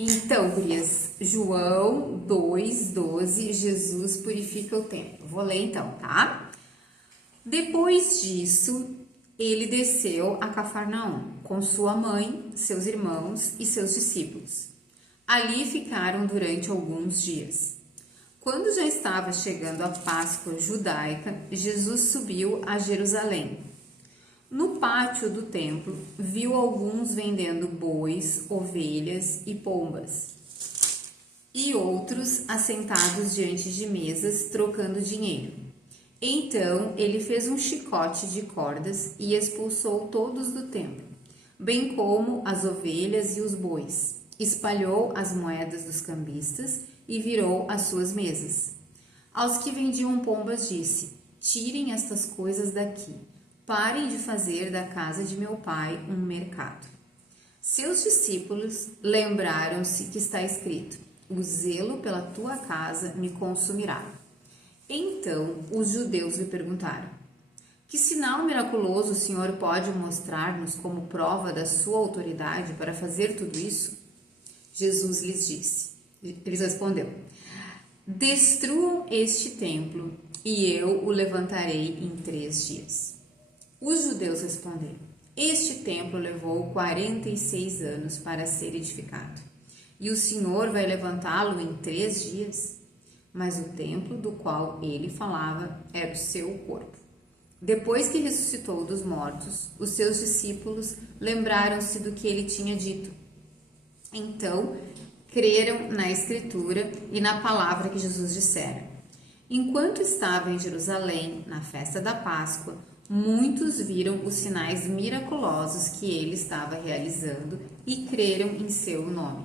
Então, gurias, João 2:12, Jesus purifica o templo. Vou ler então, tá? Depois disso, ele desceu a Cafarnaum com sua mãe, seus irmãos e seus discípulos. Ali ficaram durante alguns dias. Quando já estava chegando a Páscoa judaica, Jesus subiu a Jerusalém. No pátio do templo, viu alguns vendendo bois, ovelhas e pombas, e outros assentados diante de mesas, trocando dinheiro. Então, ele fez um chicote de cordas e expulsou todos do templo, bem como as ovelhas e os bois. Espalhou as moedas dos cambistas e virou as suas mesas. Aos que vendiam pombas disse: tirem estas coisas daqui. Parem de fazer da casa de meu pai um mercado. Seus discípulos lembraram-se que está escrito: o zelo pela tua casa me consumirá. Então os judeus lhe perguntaram: que sinal miraculoso o Senhor pode mostrar-nos como prova da sua autoridade para fazer tudo isso? Jesus lhes respondeu: destruam este templo e eu o levantarei em 3 dias. Os judeus responderam: este templo levou 46 anos para ser edificado, e o Senhor vai levantá-lo em 3 dias? Mas o templo do qual ele falava era o seu corpo. Depois que ressuscitou dos mortos, os seus discípulos lembraram-se do que ele tinha dito. Então, creram na Escritura e na palavra que Jesus dissera. Enquanto estava em Jerusalém, na festa da Páscoa, muitos viram os sinais miraculosos que ele estava realizando e creram em seu nome.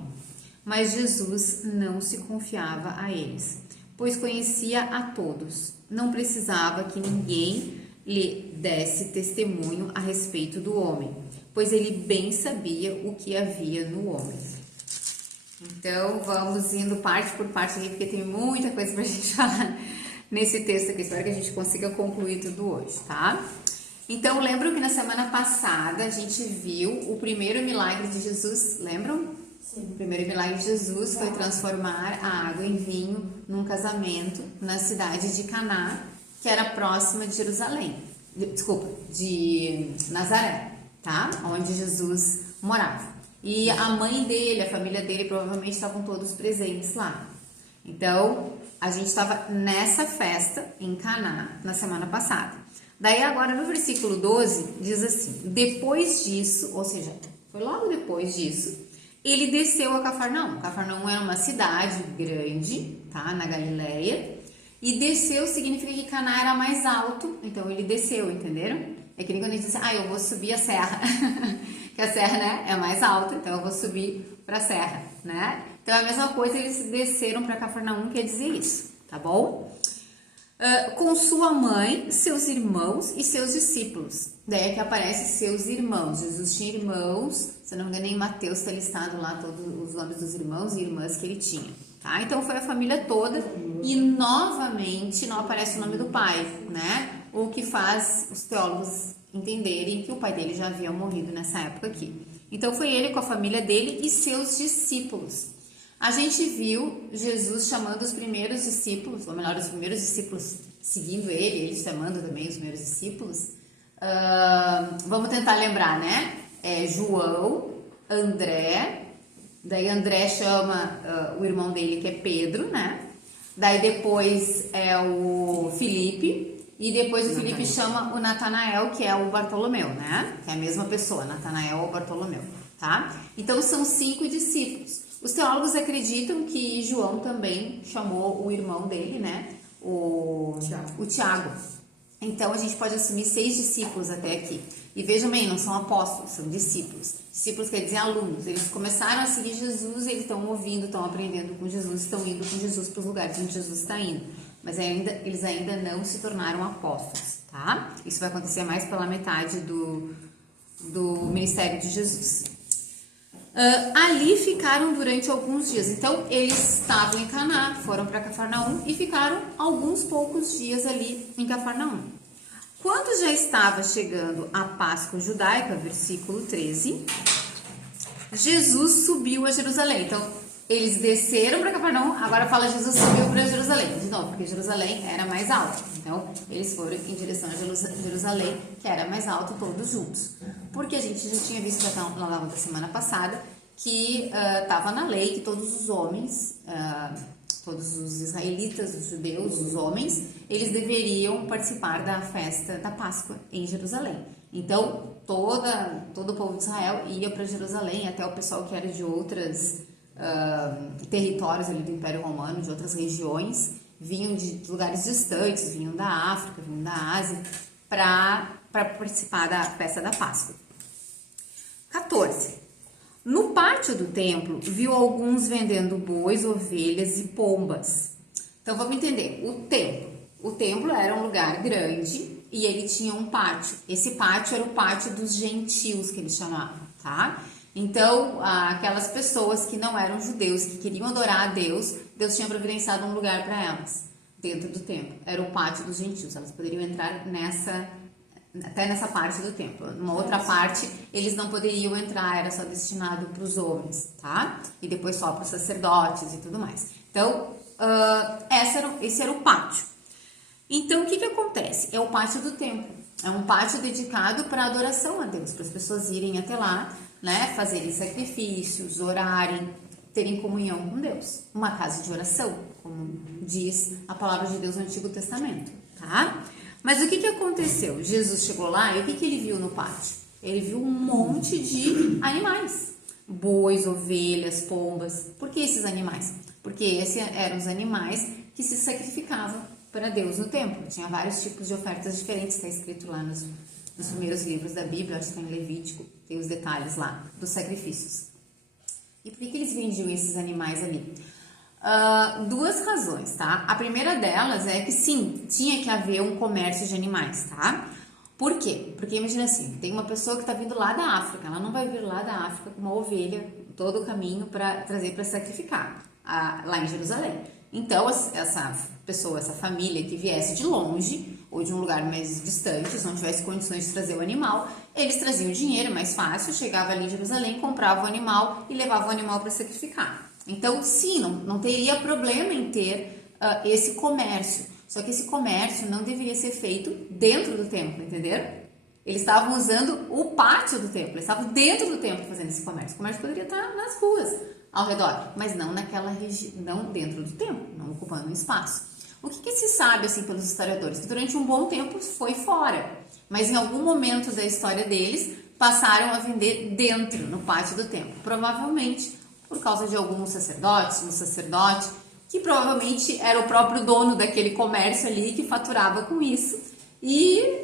Mas Jesus não se confiava a eles, pois conhecia a todos. Não precisava que ninguém lhe desse testemunho a respeito do homem, pois ele bem sabia o que havia no homem. Então, vamos indo parte por parte aqui, porque tem muita coisa pra gente falar nesse texto aqui. Espero que a gente consiga concluir tudo hoje, tá? Então, lembram que na semana passada a gente viu o primeiro milagre de Jesus, lembram? Sim. O primeiro milagre de Jesus foi transformar a água em vinho num casamento na cidade de Caná, que era próxima de Jerusalém. De Nazaré, tá? Onde Jesus morava. E a mãe dele, a família dele, provavelmente estavam todos presentes lá. Então, a gente estava nessa festa em Caná na semana passada. Daí agora no versículo 12 diz assim: depois disso, ou seja, foi logo depois disso, ele desceu a Cafarnaum. Cafarnaum era uma cidade grande, tá? Na Galileia. E desceu significa que Caná era mais alto, então ele desceu, entenderam? É que nem quando a gente diz assim: eu vou subir a serra. Que a serra, né, é mais alta, então eu vou subir para a serra, né? Então é a mesma coisa, eles desceram para Cafarnaum, quer dizer isso, tá bom? Com sua mãe, seus irmãos e seus discípulos. Daí é que aparece seus irmãos. Jesus tinha irmãos, se não me engano, em Mateus está listado lá todos os nomes dos irmãos e irmãs que ele tinha, tá? Então foi a família toda e novamente não aparece o nome do pai, né? O que faz os teólogos entenderem que o pai dele já havia morrido nessa época aqui. Então foi ele com a família dele e seus discípulos. A gente viu Jesus chamando os primeiros discípulos, ou melhor, os primeiros discípulos seguindo ele chamando também os primeiros discípulos. Vamos tentar lembrar, né? João, André, daí André chama o irmão dele, que é Pedro, né? Daí depois é o Filipe, e depois o Filipe chama o Natanael, que é o Bartolomeu, né? Que é a mesma pessoa, Natanael ou Bartolomeu, tá? Então são 5 discípulos. Os teólogos acreditam que João também chamou o irmão dele, né? O Tiago. Então a gente pode assumir 6 discípulos até aqui. E vejam bem, não são apóstolos, são discípulos. Discípulos quer dizer alunos. Eles começaram a seguir Jesus, eles estão ouvindo, estão aprendendo com Jesus, estão indo com Jesus para os lugares onde Jesus está indo. Mas eles ainda não se tornaram apóstolos, tá? Isso vai acontecer mais pela metade do ministério de Jesus. Ali ficaram durante alguns dias. Então, eles estavam em Caná, foram para Cafarnaum e ficaram alguns poucos dias ali em Cafarnaum. Quando já estava chegando a Páscoa judaica, versículo 13, Jesus subiu a Jerusalém. Então, eles desceram para Cafarnaum, agora fala Jesus subiu para Jerusalém. De novo, porque Jerusalém era mais alto. Então, eles foram em direção a Jerusalém, que era mais alto, todos juntos. Porque a gente já tinha visto lá da semana passada que estava na lei que todos os homens, todos os israelitas, os judeus, os homens, eles deveriam participar da festa da Páscoa em Jerusalém. Então, todo o povo de Israel ia para Jerusalém, até o pessoal que era de outros territórios ali do Império Romano, de outras regiões, vinham de lugares distantes, vinham da África, vinham da Ásia, para participar da festa da Páscoa. 14. No pátio do templo, viu alguns vendendo bois, ovelhas e pombas. Então, vamos entender. O templo era um lugar grande e ele tinha um pátio. Esse pátio era o pátio dos gentios, que eles chamavam, tá? Então, aquelas pessoas que não eram judeus, que queriam adorar a Deus, Deus tinha providenciado um lugar para elas, dentro do templo. Era o pátio dos gentios. Elas poderiam entrar até nessa parte do templo. Numa outra parte, eles não poderiam entrar, era só destinado para os homens, tá? E depois só para os sacerdotes e tudo mais. Então, esse era o pátio. Então, o que acontece? É o pátio do templo. É um pátio dedicado para adoração a Deus, para as pessoas irem até lá, né? Fazerem sacrifícios, orarem, terem comunhão com Deus. Uma casa de oração, como diz a palavra de Deus no Antigo Testamento, tá? Mas o que aconteceu? Jesus chegou lá e o que ele viu no pátio? Ele viu um monte de animais. Bois, ovelhas, pombas. Por que esses animais? Porque esses eram os animais que se sacrificavam para Deus no templo. Tinha vários tipos de ofertas diferentes, está escrito lá nos primeiros livros da Bíblia, acho que está em Levítico, tem os detalhes lá dos sacrifícios. E por que eles vendiam esses animais ali? Duas razões, tá? A primeira delas é que sim, tinha que haver um comércio de animais, tá? Por quê? Porque imagina assim, tem uma pessoa que está vindo lá da África, ela não vai vir lá da África com uma ovelha todo o caminho para trazer para sacrificar lá em Jerusalém. Então, essa pessoa, essa família que viesse de longe ou de um lugar mais distante, se não tivesse condições de trazer o animal, eles traziam dinheiro mais fácil, chegava ali em Jerusalém, comprava o animal e levava o animal para sacrificar. Então, sim, não teria problema em ter esse comércio. Só que esse comércio não deveria ser feito dentro do templo, entenderam? Eles estavam usando o pátio do templo, eles estavam dentro do templo fazendo esse comércio. O comércio poderia estar nas ruas, ao redor, mas não naquela região, não dentro do templo, não ocupando um espaço. O que se sabe, assim, pelos historiadores? Que durante um bom tempo foi fora, mas em algum momento da história deles, passaram a vender dentro, no pátio do templo. Provavelmente por causa de alguns sacerdotes, um sacerdote que provavelmente era o próprio dono daquele comércio ali, que faturava com isso e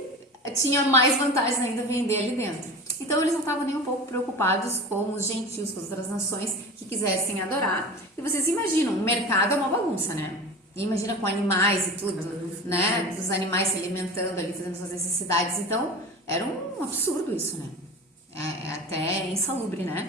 tinha mais vantagens ainda vender ali dentro. Então eles não estavam nem um pouco preocupados com os gentios, com as outras nações que quisessem adorar. E vocês imaginam, o mercado é uma bagunça, né? E imagina com animais e tudo, né? Os animais se alimentando ali, fazendo suas necessidades. Então era um absurdo isso, né? É até insalubre, né?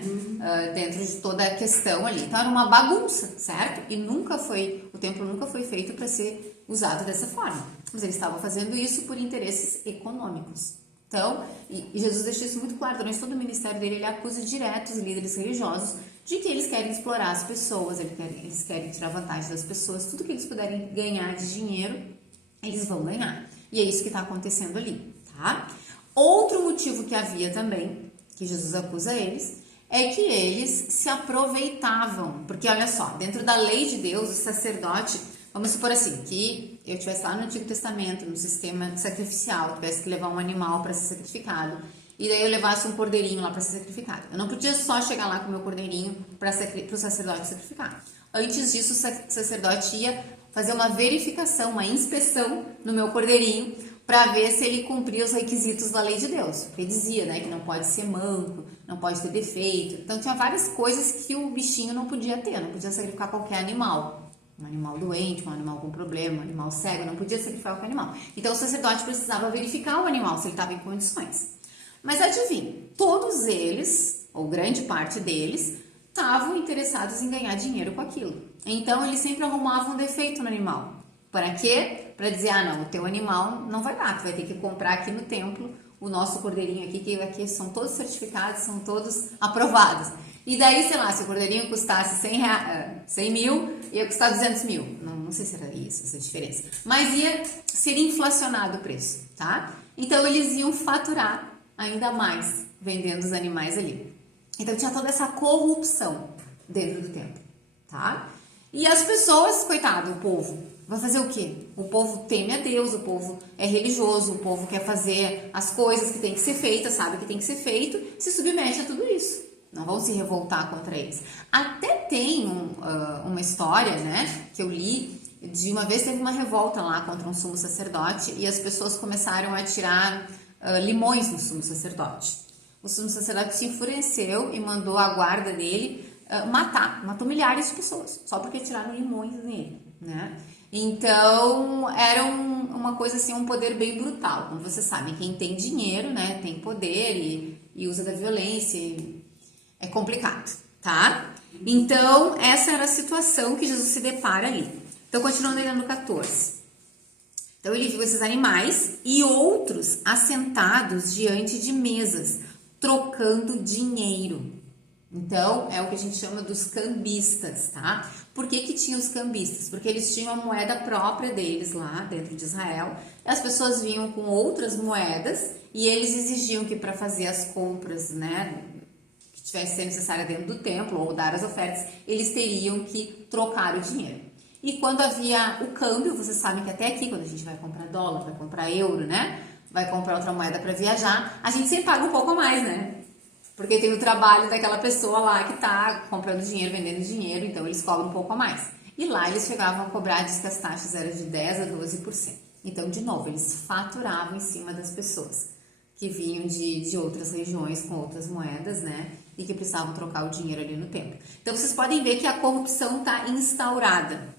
Dentro de toda a questão ali. Então era uma bagunça, certo? E o templo nunca foi feito para ser usado dessa forma. Mas eles estavam fazendo isso por interesses econômicos. Então, e Jesus deixou isso muito claro, durante todo o ministério dele, ele acusa direto os líderes religiosos de que eles querem explorar as pessoas, eles querem tirar vantagem das pessoas, tudo que eles puderem ganhar de dinheiro, eles vão ganhar. E é isso que está acontecendo ali, tá? Outro motivo que havia também, que Jesus acusa eles, é que eles se aproveitavam, porque olha só, dentro da lei de Deus, o sacerdote, vamos supor assim, que eu estivesse lá no Antigo Testamento, no sistema sacrificial, tivesse que levar um animal para ser sacrificado, e daí eu levasse um cordeirinho lá para ser sacrificado. Eu não podia só chegar lá com o meu cordeirinho para o sacerdote sacrificar. Antes disso, o sacerdote ia fazer uma verificação, uma inspeção no meu cordeirinho, para ver se ele cumpria os requisitos da lei de Deus. Porque dizia, né, que não pode ser manco, não pode ter defeito. Então tinha várias coisas que o bichinho não podia ter, não podia sacrificar qualquer animal. Um animal doente, um animal com problema, um animal cego, não podia sacrificar qualquer animal. Então o sacerdote precisava verificar o animal, se ele estava em condições. Mas adivinha, todos eles, ou grande parte deles, estavam interessados em ganhar dinheiro com aquilo. Então eles sempre arrumavam um defeito no animal. Para quê? Para dizer, não, o teu animal não vai dar, tu vai ter que comprar aqui no templo o nosso cordeirinho aqui, que aqui são todos certificados, são todos aprovados. E daí, sei lá, se o cordeirinho custasse 100 mil, ia custar 200 mil. Não sei se era isso, essa diferença. Mas ia ser inflacionado o preço, tá? Então, eles iam faturar ainda mais vendendo os animais ali. Então, tinha toda essa corrupção dentro do templo, tá? E as pessoas, coitado, o povo, vai fazer o quê? O povo teme a Deus, o povo é religioso, o povo quer fazer as coisas que tem que ser feitas, sabe que tem que ser feito, se submete a tudo isso. Não vão se revoltar contra eles. Até tem uma história, né, que eu li, de uma vez teve uma revolta lá contra um sumo sacerdote e as pessoas começaram a atirar limões no sumo sacerdote. O sumo sacerdote se enfureceu e mandou a guarda dele matou milhares de pessoas, só porque tiraram limões nele, né? Então, era uma coisa assim, um poder bem brutal. Como vocês sabem, quem tem dinheiro, né, tem poder e usa da violência, é complicado, tá? Então, essa era a situação que Jesus se depara ali. Então, continuando aí no 14. Então, ele viu esses animais e outros assentados diante de mesas, trocando dinheiro. Então, é o que a gente chama dos cambistas, tá? Por que tinha os cambistas? Porque eles tinham a moeda própria deles lá dentro de Israel. E as pessoas vinham com outras moedas e eles exigiam que para fazer as compras, né, que tivesse ser necessária dentro do templo ou dar as ofertas, eles teriam que trocar o dinheiro. E quando havia o câmbio, vocês sabem que até aqui, quando a gente vai comprar dólar, vai comprar euro, né, vai comprar outra moeda para viajar, a gente sempre paga um pouco a mais, né? Porque tem o trabalho daquela pessoa lá que tá comprando dinheiro, vendendo dinheiro, então eles cobram um pouco a mais. E lá eles chegavam a cobrar, diz que as taxas eram de 10% a 12%. Então, de novo, eles faturavam em cima das pessoas que vinham de outras regiões com outras moedas, né? E que precisavam trocar o dinheiro ali no templo. Então, vocês podem ver que a corrupção está instaurada.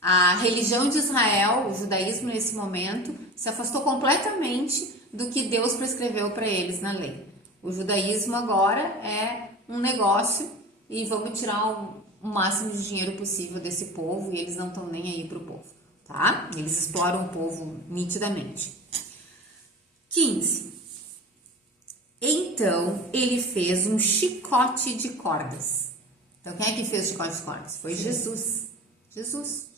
A religião de Israel, o judaísmo nesse momento, se afastou completamente do que Deus prescreveu para eles na lei. O judaísmo agora é um negócio e vamos tirar o máximo de dinheiro possível desse povo e eles não estão nem aí para o povo, tá? Eles exploram o povo nitidamente. 15. Então, ele fez um chicote de cordas. Então, quem é que fez o chicote de cordas? Foi Jesus. Jesus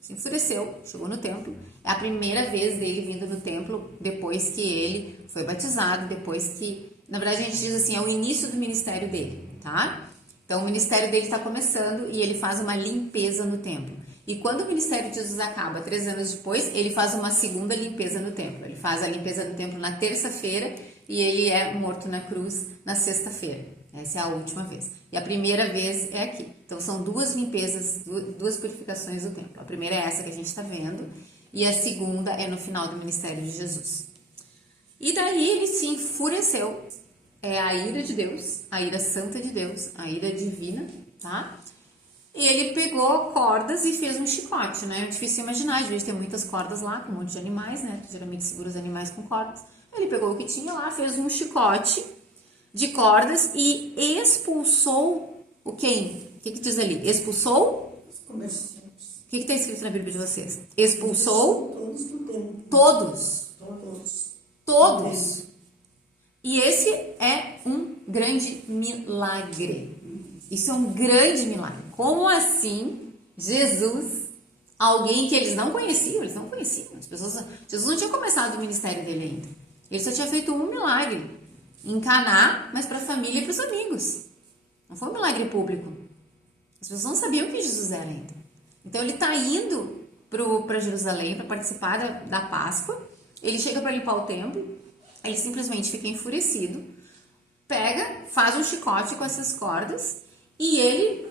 se enfureceu, chegou no templo. É a primeira vez dele vindo no templo depois que ele foi batizado, depois que... Na verdade, a gente diz assim, é o início do ministério dele, tá? Então, o ministério dele está começando e ele faz uma limpeza no templo. E quando o ministério de Jesus acaba, 3 anos depois, ele faz uma segunda limpeza no templo. Ele faz a limpeza no templo na terça-feira e ele é morto na cruz na sexta-feira. Essa é a última vez. E a primeira vez é aqui. Então, são 2 limpezas, 2 purificações do templo. A primeira é essa que a gente está vendo e a segunda é no final do ministério de Jesus. E daí ele se enfureceu. É a ira de Deus, a ira santa de Deus, a ira divina, tá? E ele pegou cordas e fez um chicote, né? É difícil imaginar, às vezes tem muitas cordas lá, com um monte de animais, né? Geralmente segura os animais com cordas. Ele pegou o que tinha lá, fez um chicote de cordas e expulsou o quem? O que diz ali? Expulsou? Os comerciantes. O que está escrito na Bíblia de vocês? Expulsou? Todos do templo. Todos. Todos. E esse é um grande milagre. Isso é um grande milagre. Como assim Jesus, alguém que eles não conheciam, as pessoas, Jesus não tinha começado o ministério dele ainda. Ele só tinha feito um milagre em Caná, mas para a família e para os amigos. Não foi um milagre público. As pessoas não sabiam quem Jesus era ainda. Então ele está indo para Jerusalém para participar da Páscoa. Ele chega para limpar o templo. Ele simplesmente fica enfurecido, pega, faz um chicote com essas cordas e ele,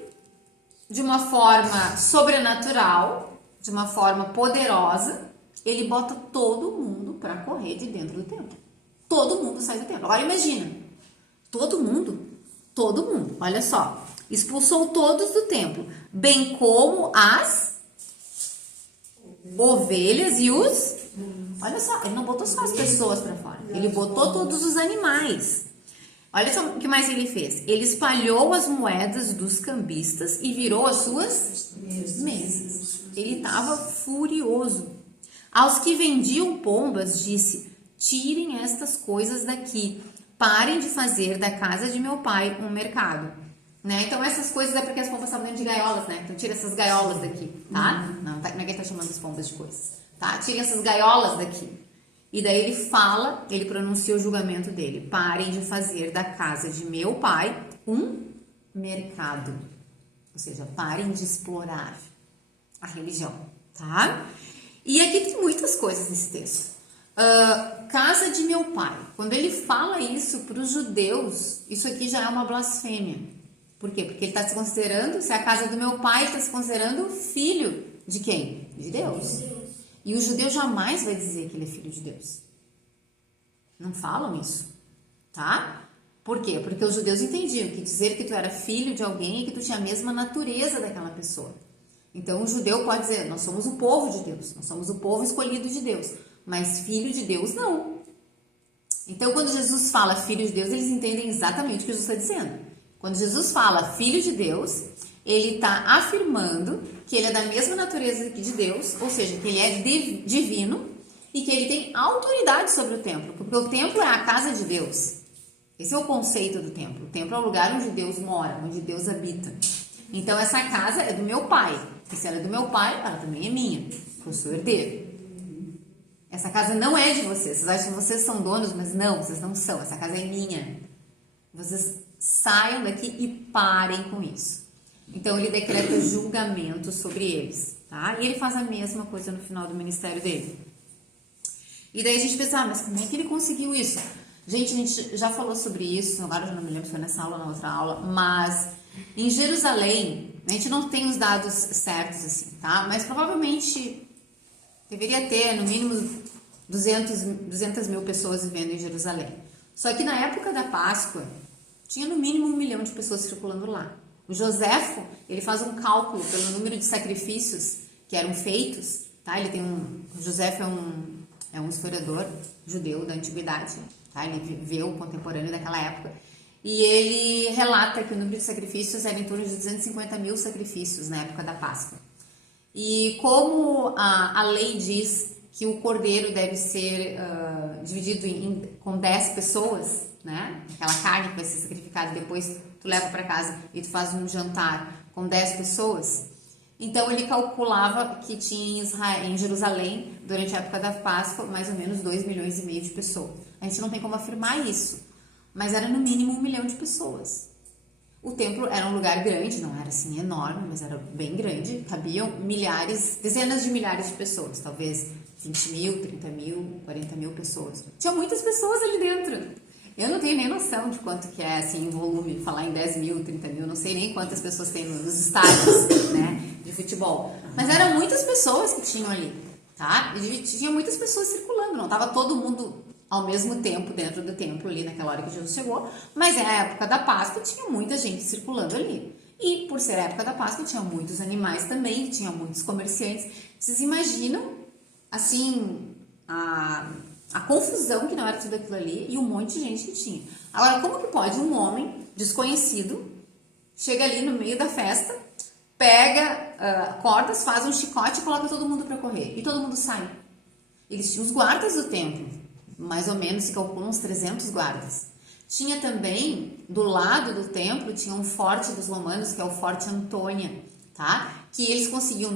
de uma forma sobrenatural, de uma forma poderosa, ele bota todo mundo para correr de dentro do templo. Todo mundo sai do templo. Agora imagina, todo mundo, olha só, expulsou todos do templo, bem como as ovelhas e os... Olha só, ele não botou só as pessoas para fora, ele botou todos os animais. Olha só o que mais ele fez. Ele espalhou as moedas dos cambistas e virou as suas mesas. Ele estava furioso. Aos que vendiam pombas, disse: tirem estas coisas daqui, parem de fazer da casa de meu pai um mercado. né? Então essas coisas é porque as pombas estavam dentro de gaiolas, né? Então tira essas gaiolas daqui, tá? Não é que ele tá chamando as pombas de coisas, tá? Tira essas gaiolas daqui. E daí ele fala, ele pronuncia o julgamento dele. Parem de fazer da casa de meu pai um mercado. Ou seja, parem de explorar a religião, tá? E aqui tem muitas coisas nesse texto. Casa de meu pai. Quando ele fala isso para os judeus, isso aqui já é uma blasfêmia. Por quê? Porque ele está se considerando, se é a casa do meu pai, ele está se considerando filho de quem? De Deus. E o judeu jamais vai dizer que ele é filho de Deus. Não falam isso, tá? Por quê? Porque os judeus entendiam que dizer que tu era filho de alguém é que tu tinha a mesma natureza daquela pessoa. Então o judeu pode dizer, nós somos o povo de Deus, nós somos o povo escolhido de Deus, mas filho de Deus não. Então quando Jesus fala filho de Deus, eles entendem exatamente o que Jesus está dizendo. Quando Jesus fala filho de Deus, ele está afirmando que ele é da mesma natureza que de Deus, ou seja, que ele é divino e que ele tem autoridade sobre o templo, porque o templo é a casa de Deus. Esse é o conceito do templo. O templo é o lugar onde Deus mora, onde Deus habita. Então essa casa é do meu pai. E se ela é do meu pai, ela também é minha, porque eu sou herdeiro. Essa casa não é de vocês. Vocês acham que vocês são donos, mas não, vocês não são. Essa casa é minha. Vocês saiam daqui e parem com isso. Então ele decreta julgamento sobre eles, tá? E ele faz a mesma coisa no final do ministério dele. E daí a gente pensa, mas como é que ele conseguiu isso? Gente, a gente já falou sobre isso, agora eu já não me lembro se foi nessa aula ou na outra aula, mas em Jerusalém, a gente não tem os dados certos assim, tá? Mas provavelmente deveria ter no mínimo 200 mil pessoas vivendo em Jerusalém. Só que na época da Páscoa, tinha no mínimo 1 milhão de pessoas circulando lá. O Joséfo, ele faz um cálculo pelo número de sacrifícios que eram feitos, tá? O Joséfo é um historiador judeu da antiguidade, tá? Ele viveu o contemporâneo daquela época. E ele relata que o número de sacrifícios era em torno de 250 mil sacrifícios na época da Páscoa. E como a lei diz que o cordeiro deve ser dividido com 10 pessoas, né? Aquela carne que vai ser sacrificada, depois tu leva para casa e tu faz um jantar com 10 pessoas. Então ele calculava que tinha em Jerusalém, durante a época da Páscoa, mais ou menos 2,5 milhões de pessoas. A gente não tem como afirmar isso, mas era no mínimo 1 milhão de pessoas. O templo era um lugar grande, não era assim enorme, mas era bem grande. Cabiam dezenas de milhares de pessoas, talvez 20 mil, 30 mil, 40 mil pessoas. Tinha muitas pessoas ali dentro. Eu não tenho nem noção de quanto que é, assim, em volume, falar em 10 mil, 30 mil, não sei nem quantas pessoas tem nos estádios, né, de futebol. Mas eram muitas pessoas que tinham ali, tá? E tinha muitas pessoas circulando, não estava todo mundo ao mesmo tempo dentro do templo ali naquela hora que Jesus chegou, mas é a época da Páscoa, tinha muita gente circulando ali. E por ser a época da Páscoa, tinha muitos animais também, tinha muitos comerciantes. Vocês imaginam, assim, a confusão que não era tudo aquilo ali e um monte de gente que tinha. Agora, como que pode um homem desconhecido chega ali no meio da festa, pega cordas, faz um chicote e coloca todo mundo para correr e todo mundo sai? Eles tinham os guardas do templo, mais ou menos se calculam uns 300 guardas. Tinha também, do lado do templo, tinha um forte dos romanos, que é o Forte Antônia, tá? Que eles conseguiam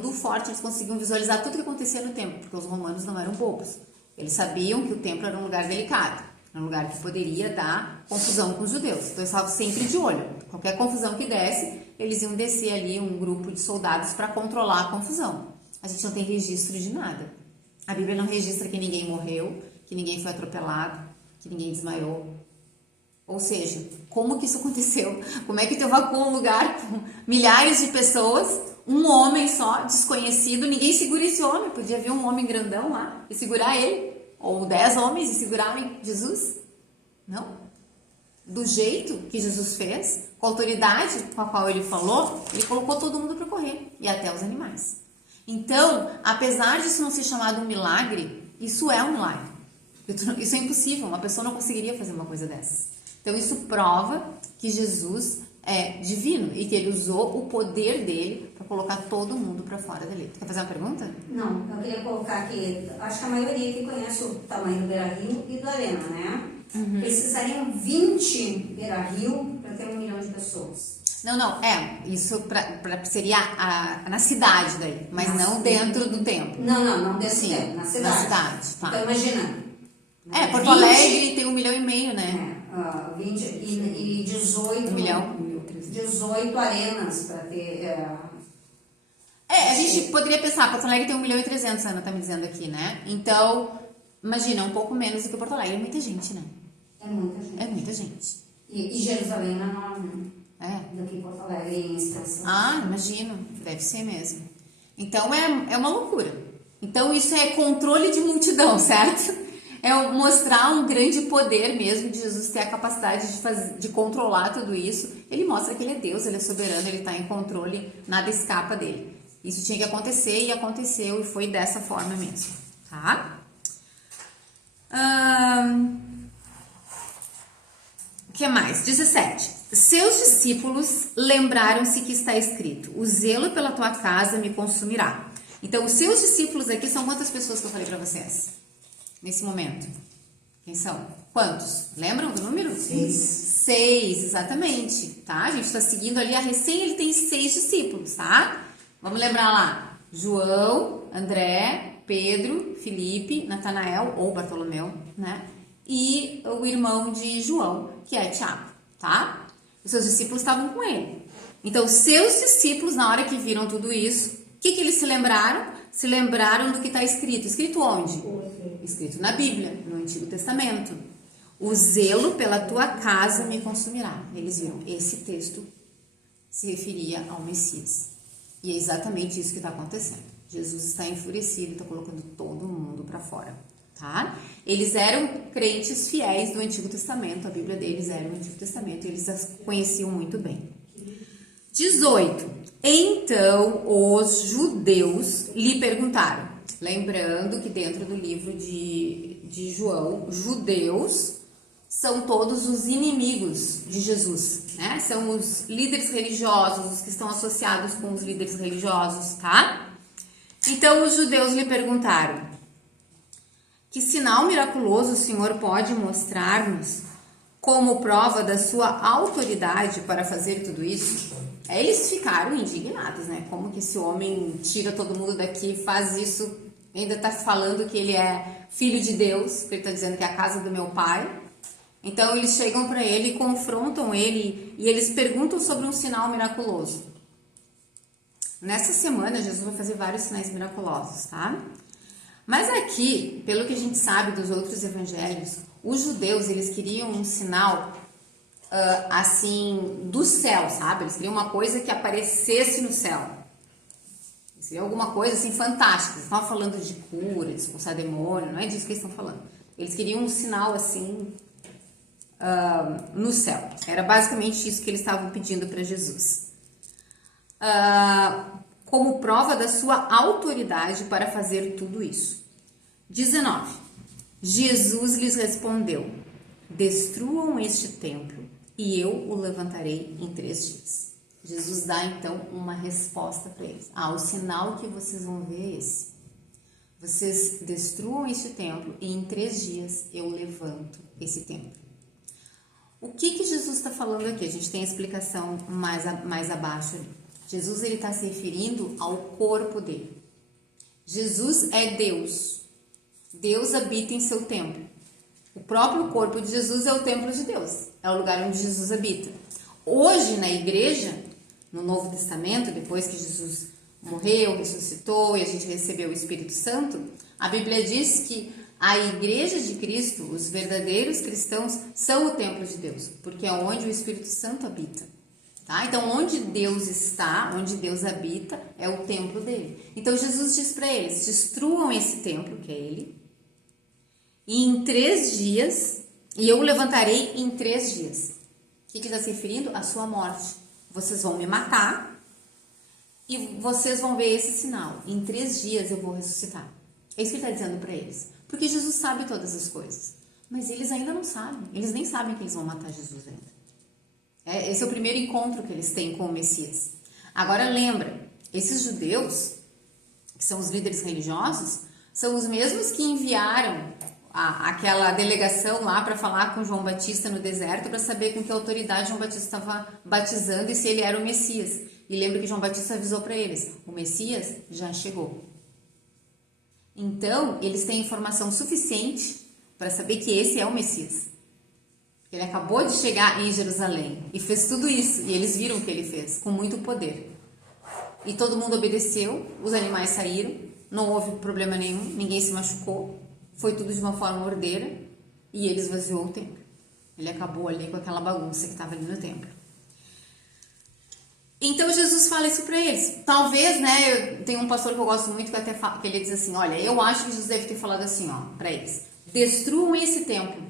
visualizar tudo que acontecia no templo, porque os romanos não eram bobos. Eles sabiam que o templo era um lugar delicado, era um lugar que poderia dar confusão com os judeus. Então eles estavam sempre de olho. Qualquer confusão que desse, eles iam descer ali um grupo de soldados para controlar a confusão. A gente não tem registro de nada. A Bíblia não registra que ninguém morreu, que ninguém foi atropelado, que ninguém desmaiou. Ou seja, como que isso aconteceu? Como é que tu evacuou um lugar com milhares de pessoas, um homem só, desconhecido, ninguém segura esse homem? Podia vir um homem grandão lá e segurar ele, ou 10 homens e segurarem Jesus? Não. Do jeito que Jesus fez, com a autoridade com a qual ele falou, ele colocou todo mundo para correr, e até os animais. Então, apesar disso não ser chamado um milagre, isso é um milagre. Isso é impossível, uma pessoa não conseguiria fazer uma coisa dessas. Então isso prova que Jesus é divino e que ele usou o poder dele para colocar todo mundo para fora da lei. Quer fazer uma pergunta? Não, eu queria colocar aqui, acho que a maioria aqui conhece o tamanho do Beira-Rio e do Arena, né? Precisariam 20 Beira-Rio para ter 1 milhão de pessoas. Não, isso seria na cidade daí, mas não dentro do templo. Não dentro do Sim, templo, na cidade. na cidade, tá. Então, imagina. Porto Alegre tem 1,5 milhão, né? 20 e 18... 1 milhão. 18 arenas para ter... A gente poderia pensar, Porto Alegre tem 1,3 milhão, a Ana tá me dizendo aqui, né? Então, imagina, um pouco menos do que Porto Alegre. É muita gente, né? É muita gente. É muita gente. E Jerusalém não é enorme, É. daqui em Porto Alegre em extensão. Imagino. Deve ser mesmo. Então, é uma loucura. Então, isso é controle de multidão, certo? É mostrar um grande poder mesmo de Jesus ter a capacidade de controlar tudo isso. Ele mostra que ele é Deus, ele é soberano, ele está em controle, nada escapa dele. Isso tinha que acontecer e aconteceu e foi dessa forma mesmo, tá? O que mais? 17. Seus discípulos lembraram-se que está escrito: o zelo pela tua casa me consumirá. Então, os seus discípulos aqui são quantas pessoas que eu falei para vocês? Nesse momento. Quem são? Quantos? Lembram do número? 6, exatamente. Tá? A gente está seguindo ali a recém, ele tem 6 discípulos, tá? Vamos lembrar lá. João, André, Pedro, Felipe, Natanael ou Bartolomeu, né? E o irmão de João, que é Tiago, tá? Os seus discípulos estavam com ele. Então, seus discípulos, na hora que viram tudo isso, o que eles se lembraram? Se lembraram do que está escrito. Escrito onde? Escrito na Bíblia, no Antigo Testamento. O zelo pela tua casa me consumirá. Eles viram, esse texto se referia ao Messias. E é exatamente isso que está acontecendo. Jesus está enfurecido e está colocando todo mundo para fora. Tá? Eles eram crentes fiéis do Antigo Testamento. A Bíblia deles era o Antigo Testamento. E eles as conheciam muito bem. 18. Então os judeus lhe perguntaram. Lembrando que dentro do livro de João, judeus são todos os inimigos de Jesus, né? São os líderes religiosos, os que estão associados com os líderes religiosos, tá? Então os judeus lhe perguntaram: que sinal miraculoso o Senhor pode mostrar-nos como prova da sua autoridade para fazer tudo isso? Eles ficaram indignados, né? Como que esse homem tira todo mundo daqui e faz isso? Ainda tá falando que ele é filho de Deus, porque ele tá dizendo que é a casa do meu pai. Então eles chegam para ele e confrontam ele e eles perguntam sobre um sinal miraculoso. Nessa semana Jesus vai fazer vários sinais miraculosos, tá? Mas aqui, pelo que a gente sabe dos outros evangelhos, os judeus eles queriam um sinal assim, do céu, sabe? Eles queriam uma coisa que aparecesse no céu. Eles queriam alguma coisa assim fantástica. Eles estavam falando de cura, de expulsar demônio, não é disso que eles estão falando. Eles queriam um sinal assim no céu. Era basicamente isso que eles estavam pedindo para Jesus. Como prova da sua autoridade para fazer tudo isso. 19. Jesus lhes respondeu: destruam este templo e eu o levantarei em 3 dias. Jesus dá então uma resposta para eles. O sinal que vocês vão ver é esse. Vocês destruam este templo e em 3 dias eu levanto esse templo. O que Jesus está falando aqui? A gente tem a explicação mais abaixo ali. Jesus ele está se referindo ao corpo dele. Jesus é Deus. Deus habita em seu templo. O próprio corpo de Jesus é o templo de Deus. É o lugar onde Jesus habita. Hoje, na igreja, no Novo Testamento, depois que Jesus morreu, ressuscitou e a gente recebeu o Espírito Santo, a Bíblia diz que a igreja de Cristo, os verdadeiros cristãos, são o templo de Deus, porque é onde o Espírito Santo habita. Tá? Então, onde Deus está, onde Deus habita, é o templo dele. Então, Jesus diz para eles: destruam esse templo, que é ele, e em 3 dias, e eu o levantarei em 3 dias. O que ele está se referindo? A sua morte. Vocês vão me matar e vocês vão ver esse sinal. Em 3 dias eu vou ressuscitar. É isso que ele está dizendo para eles. Porque Jesus sabe todas as coisas. Mas eles ainda não sabem. Eles nem sabem que eles vão matar Jesus ainda. Esse é o primeiro encontro que eles têm com o Messias. Agora lembra, esses judeus, que são os líderes religiosos, são os mesmos que enviaram aquela delegação lá para falar com João Batista no deserto para saber com que autoridade João Batista estava batizando e se ele era o Messias. E lembra que João Batista avisou para eles: o Messias já chegou. Então, eles têm informação suficiente para saber que esse é o Messias. Ele acabou de chegar em Jerusalém e fez tudo isso, e eles viram o que ele fez, com muito poder. E todo mundo obedeceu, os animais saíram, não houve problema nenhum, ninguém se machucou, foi tudo de uma forma ordeira, e ele esvaziou o templo. Ele acabou ali com aquela bagunça que estava ali no templo. Então Jesus fala isso para eles. Talvez, né, tem um pastor que eu gosto muito que até fala, que ele diz assim: olha, eu acho que Jesus deve ter falado assim, ó, para eles: destruam esse templo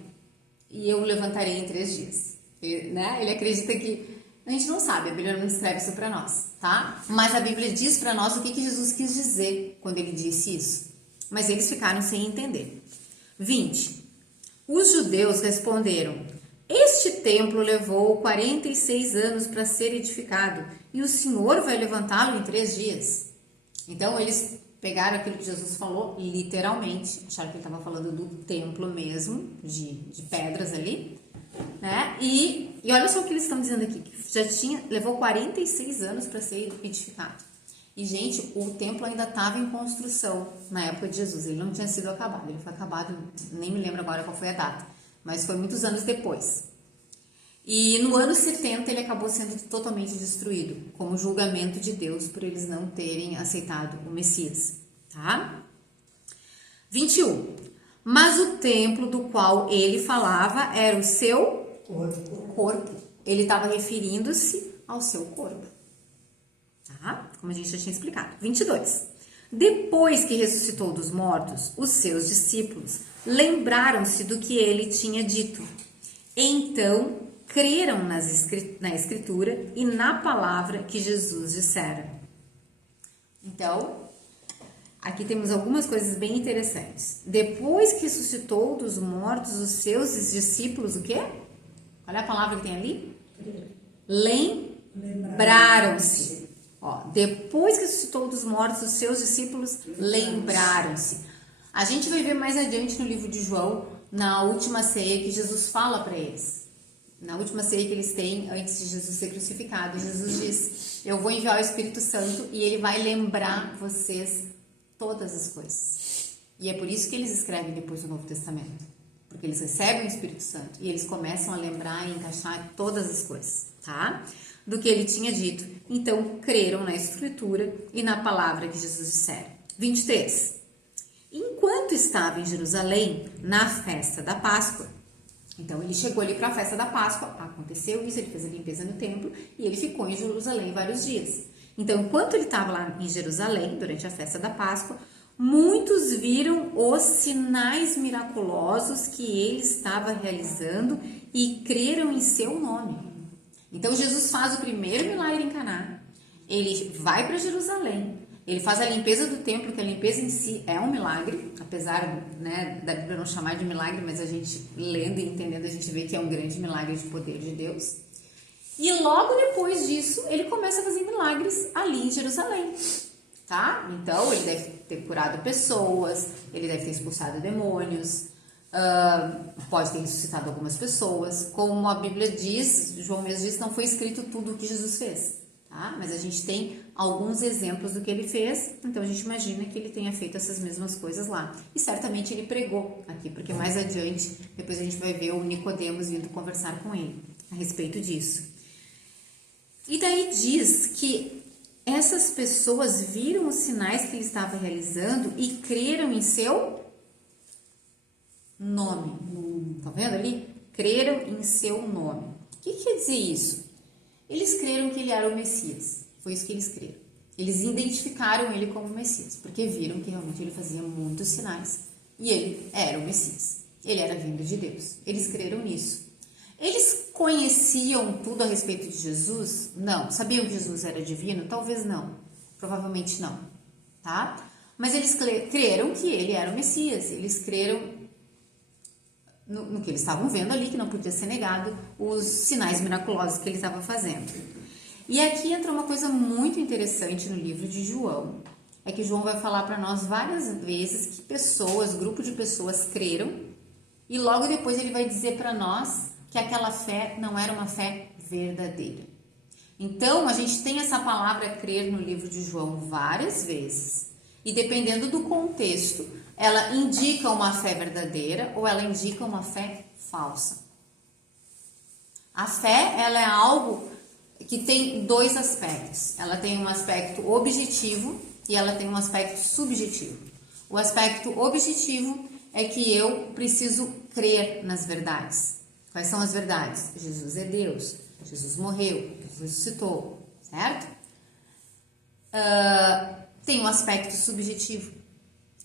e eu levantarei em 3 dias. Ele acredita que a gente não sabe, a Bíblia não escreve isso para nós, tá? Mas a Bíblia diz para nós o que Jesus quis dizer quando ele disse isso. Mas eles ficaram sem entender. 20. Os judeus responderam: este templo levou 46 anos para ser edificado e o Senhor vai levantá-lo em 3 dias. Então eles pegaram aquilo que Jesus falou literalmente, acharam que ele estava falando do templo mesmo, de pedras ali, né? E olha só o que eles estão dizendo aqui, que levou 46 anos para ser edificado. E, gente, o templo ainda estava em construção na época de Jesus, ele não tinha sido acabado, ele foi acabado, nem me lembro agora qual foi a data, mas foi muitos anos depois. E no ano 70 ele acabou sendo totalmente destruído, como julgamento de Deus por eles não terem aceitado o Messias, tá? 21. Mas o templo do qual ele falava era o seu corpo. Ele estava referindo-se ao seu corpo, tá? Como a gente já tinha explicado. 22. Depois que ressuscitou dos mortos, os seus discípulos lembraram-se do que ele tinha dito. Então creram na Escritura e na palavra que Jesus dissera. Então, aqui temos algumas coisas bem interessantes. Depois que ressuscitou dos mortos os seus discípulos, o quê? Olha a palavra que tem ali. Lembraram-se. Depois que ressuscitou dos mortos os seus discípulos, lembraram-se. A gente vai ver mais adiante no livro de João, na última ceia que Jesus fala para eles. Na última ceia que eles têm antes de Jesus ser crucificado, Jesus diz: eu vou enviar o Espírito Santo e ele vai lembrar vocês todas as coisas. E é por isso que eles escrevem depois o Novo Testamento, porque eles recebem o Espírito Santo e eles começam a lembrar e encaixar todas as coisas, tá? Do que ele tinha dito. Então creram na Escritura e na palavra que Jesus dissera. 23. Enquanto estava em Jerusalém na festa da Páscoa, então ele chegou ali para a festa da Páscoa, aconteceu isso, ele fez a limpeza no templo e ele ficou em Jerusalém vários dias. Então, enquanto ele estava lá em Jerusalém, durante a festa da Páscoa, muitos viram os sinais miraculosos que ele estava realizando e creram em seu nome. Então, Jesus faz o primeiro milagre em Caná, ele vai para Jerusalém, ele faz a limpeza do templo, que a limpeza em si é um milagre, apesar, né, da Bíblia não chamar de milagre, mas a gente lendo e entendendo, a gente vê que é um grande milagre de poder de Deus. E logo depois disso, ele começa a fazer milagres ali em Jerusalém, tá? Então, ele deve ter curado pessoas, ele deve ter expulsado demônios, pode ter ressuscitado algumas pessoas. Como a Bíblia diz, João mesmo diz, não foi escrito tudo o que Jesus fez, tá? Mas a gente tem alguns exemplos do que ele fez, então a gente imagina que ele tenha feito essas mesmas coisas lá. E certamente ele pregou aqui, porque mais adiante, depois a gente vai ver o Nicodemos vindo conversar com ele a respeito disso. E daí diz que essas pessoas viram os sinais que ele estava realizando e creram em seu nome. Tá vendo ali? Creram em seu nome. O que quer dizer isso? Eles creram que ele era o Messias. Foi isso que eles creram. Eles identificaram ele como Messias, porque viram que realmente ele fazia muitos sinais e ele era o Messias. Ele era vindo de Deus. Eles creram nisso. Eles conheciam tudo a respeito de Jesus? Não. Sabiam que Jesus era divino? Talvez não. Provavelmente não. Tá? Mas eles creram que ele era o Messias. Eles creram no que eles estavam vendo ali, que não podia ser negado, os sinais miraculosos que ele estava fazendo. E aqui entra uma coisa muito interessante no livro de João. É que João vai falar para nós várias vezes que pessoas, grupo de pessoas creram E logo depois ele vai dizer para nós que aquela fé não era uma fé verdadeira. Então, a gente tem essa palavra crer no livro de João várias vezes. E dependendo do contexto, ela indica uma fé verdadeira ou ela indica uma fé falsa. A fé, ela é algo que tem dois aspectos. Ela tem um aspecto objetivo e ela tem um aspecto subjetivo. O aspecto objetivo é que eu preciso crer nas verdades. Quais são as verdades? Jesus é Deus, Jesus morreu, Jesus ressuscitou, certo? Tem um aspecto subjetivo.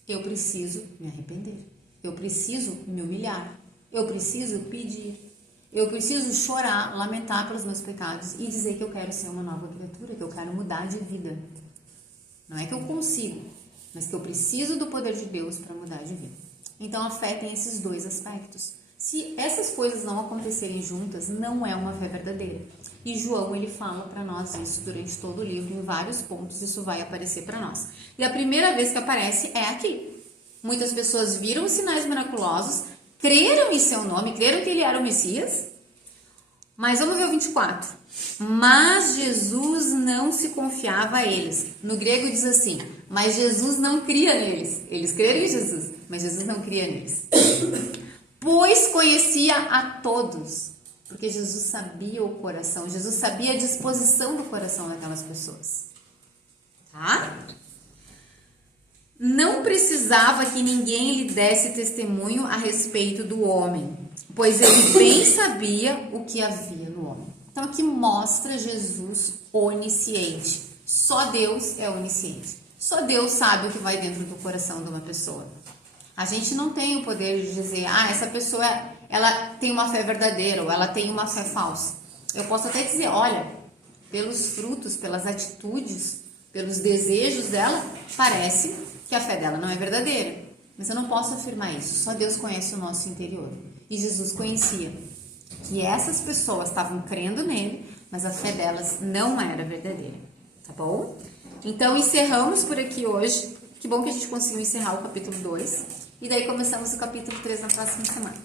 Eu preciso me arrepender, eu preciso me humilhar, eu preciso pedir. Eu preciso chorar, lamentar pelos meus pecados e dizer que eu quero ser uma nova criatura, que eu quero mudar de vida. Não é que eu consigo, mas que eu preciso do poder de Deus para mudar de vida. Então a fé tem esses dois aspectos. Se essas coisas não acontecerem juntas, não é uma fé verdadeira. E João, ele fala para nós isso durante todo o livro, em vários pontos isso vai aparecer para nós. E a primeira vez que aparece é aqui. Muitas pessoas viram os sinais miraculosos, creram em seu nome, creram que ele era o Messias. Mas vamos ver o 24. Mas Jesus não se confiava a eles. No grego diz assim, mas Jesus não cria neles. Eles creram em Jesus, mas Jesus não cria neles. Pois conhecia a todos. Porque Jesus sabia o coração, Jesus sabia a disposição do coração daquelas pessoas. Tá? Não precisava que ninguém lhe desse testemunho a respeito do homem, pois ele bem sabia o que havia no homem. Então aqui mostra Jesus onisciente. Só Deus é onisciente. Só Deus sabe o que vai dentro do coração de uma pessoa. A gente não tem o poder de dizer, essa pessoa ela tem uma fé verdadeira ou ela tem uma fé falsa. Eu posso até dizer, olha, pelos frutos, pelas atitudes, pelos desejos dela, parece que a fé dela não é verdadeira. Mas eu não posso afirmar isso. Só Deus conhece o nosso interior. E Jesus conhecia que essas pessoas estavam crendo nele, mas a fé delas não era verdadeira. Tá bom? Então encerramos por aqui hoje. Que bom que a gente conseguiu encerrar o capítulo 2. E daí começamos o capítulo 3 na próxima semana.